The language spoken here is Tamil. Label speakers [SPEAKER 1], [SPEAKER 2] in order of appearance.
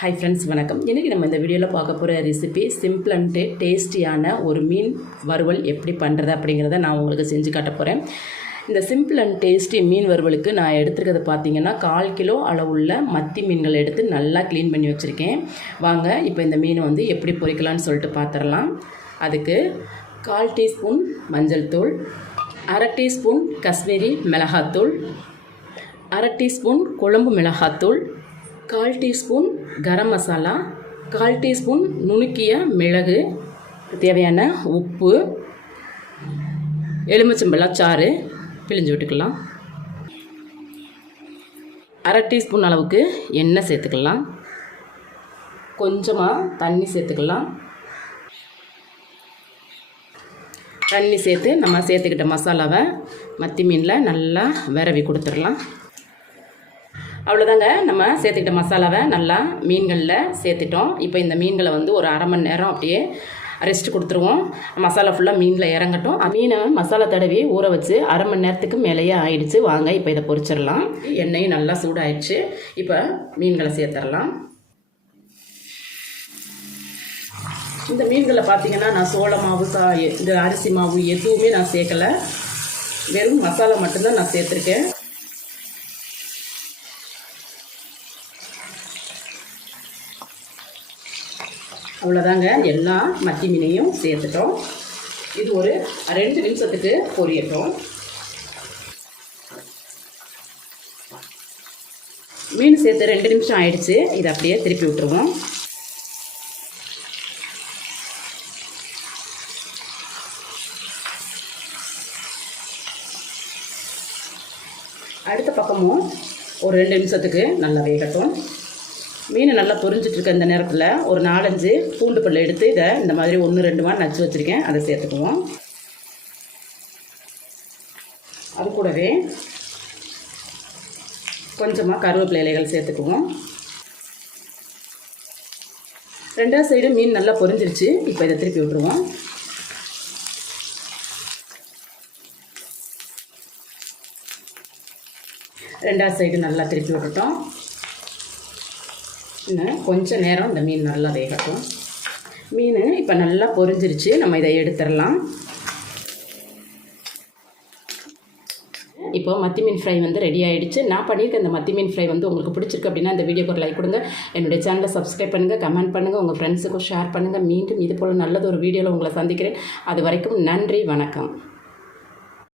[SPEAKER 1] ஹாய் ஃப்ரெண்ட்ஸ் வணக்கம். இன்றைக்கி நம்ம இந்த வீடியோவில் பார்க்க போகிற ரெசிபி சிம்பிள் அண்ட் டேஸ்டியான ஒரு மீன் வறுவல் எப்படி பண்ணுறது அப்படிங்கிறத நான் உங்களுக்கு செஞ்சு காட்ட போகிறேன் இந்த சிம்பிள் அண்ட் டேஸ்டி மீன் வறுவலுக்கு நான் எடுத்துருக்கிறது பார்த்தீங்கன்னா கால் கிலோ அளவுள்ள மத்தி மீன்கள் எடுத்து நல்லா க்ளீன் பண்ணி வச்சுருக்கேன். வாங்க இப்போ இந்த மீனை வந்து எப்படி பொரிக்கலாம்னு சொல்லிட்டு பார்த்துடலாம் அதுக்கு கால் டீஸ்பூன் மஞ்சள் தூள் அரை டீஸ்பூன் காஷ்மீரி மிளகாத்தூள் அரை டீஸ்பூன் குழம்பு மிளகாத்தூள் கால் டீஸ்பூன் கரம் மசாலா கால் டீஸ்பூன் நுணுக்கிய மிளகு தேவையான உப்பு எலுமிச்சம்பழம் சாறு பிழிஞ்சு விட்டுக்கலாம். அரை டீஸ்பூன் அளவுக்கு எண்ணெய் சேர்த்துக்கலாம். கொஞ்சமாக தண்ணி சேர்த்துக்கலாம். தண்ணி சேர்த்து நம்ம சேர்த்துக்கிட்ட மசாலாவை மத்தி மீனில் நல்லா விரவி கொடுத்துடலாம். அவ்வளோதாங்க நம்ம சேர்த்துக்கிட்ட மசாலாவை நல்லா மீன்களில் சேர்த்துட்டோம். இப்போ இந்த மீன்களை வந்து ஒரு அரை மணி நேரம் அப்படியே ரெஸ்ட் கொடுத்துருவோம். மசாலா ஃபுல்லாக மீனில் இறங்கட்டும். மீனை மசாலா தடவி ஊற வச்சு அரை மணி நேரத்துக்கு மேலேயே ஆயிடுச்சு. வாங்க இப்போ இதை பொறிச்சிடலாம் எண்ணெயும் நல்லா சூடாயிடுச்சு. இப்போ மீன்களை சேர்த்துடலாம். இந்த மீன்களை பார்த்தீங்கன்னா நான் சோள மாவு சா இந்த அரிசி மாவு எதுவுமே நான் சேர்க்கலை. வெறும் மசாலா மட்டும்தான் நான் சேர்த்துருக்கேன். அவ்வளோதாங்க எல்லா மத்தி மீனையும் சேர்த்துட்டோம். இது ஒரு ரெண்டு நிமிஷத்துக்கு பொரியட்டும். மீன் சேர்த்து ரெண்டு நிமிஷம் ஆயிடுச்சு. இதை அப்படியே திருப்பி விட்டுருவோம். அடுத்த பக்கமும் ஒரு ரெண்டு நிமிஷத்துக்கு நல்லா வேகட்டும். மீன் நல்லா பொரிஞ்சிட்டு இந்த நேரத்தில். ஒரு நாலஞ்சு பூண்டு பல் எடுத்து இதை இந்த மாதிரி ஒன்று ரெண்டு மாதிரி நச்சு வச்சுருக்கேன். அதை சேர்த்துக்குவோம். அது கூடவே கொஞ்சமாக கருவேப்பிலை இலைகள் சேர்த்துக்குவோம். ரெண்டாவது சைடு மீன் நல்லா பொரிஞ்சிருச்சு. இப்போ இதை திருப்பி விட்டுருவோம். ரெண்டாவது சைடு நல்லா திருப்பி விட்டுட்டோம். இன்னும் கொஞ்சம் நேரம் இந்த மீன் நல்லா வேகட்டும். மீன் இப்போ நல்லா பொரிஞ்சிருச்சு. நம்ம இதை எடுத்துடலாம். இப்போ மத்தி மீன் ஃப்ரை வந்து ரெடி ஆகிடுச்சு நான் பண்ணியிருக்க இந்த மத்தி மீன் ஃப்ரை வந்து உங்களுக்கு பிடிச்சிருக்கு அப்படின்னா இந்த வீடியோக்கு ஒரு லைக் கொடுங்க. என்னுடைய சேனலை சப்ஸ்கிரைப் பண்ணுங்கள் கமெண்ட் பண்ணுங்கள் உங்கள் ஃப்ரெண்ட்ஸுக்கும் ஷேர் பண்ணுங்கள் மீண்டும் இது போல் நல்லது ஒரு வீடியோவில் உங்களை சந்திக்கிறேன். அது வரைக்கும் நன்றி வணக்கம்.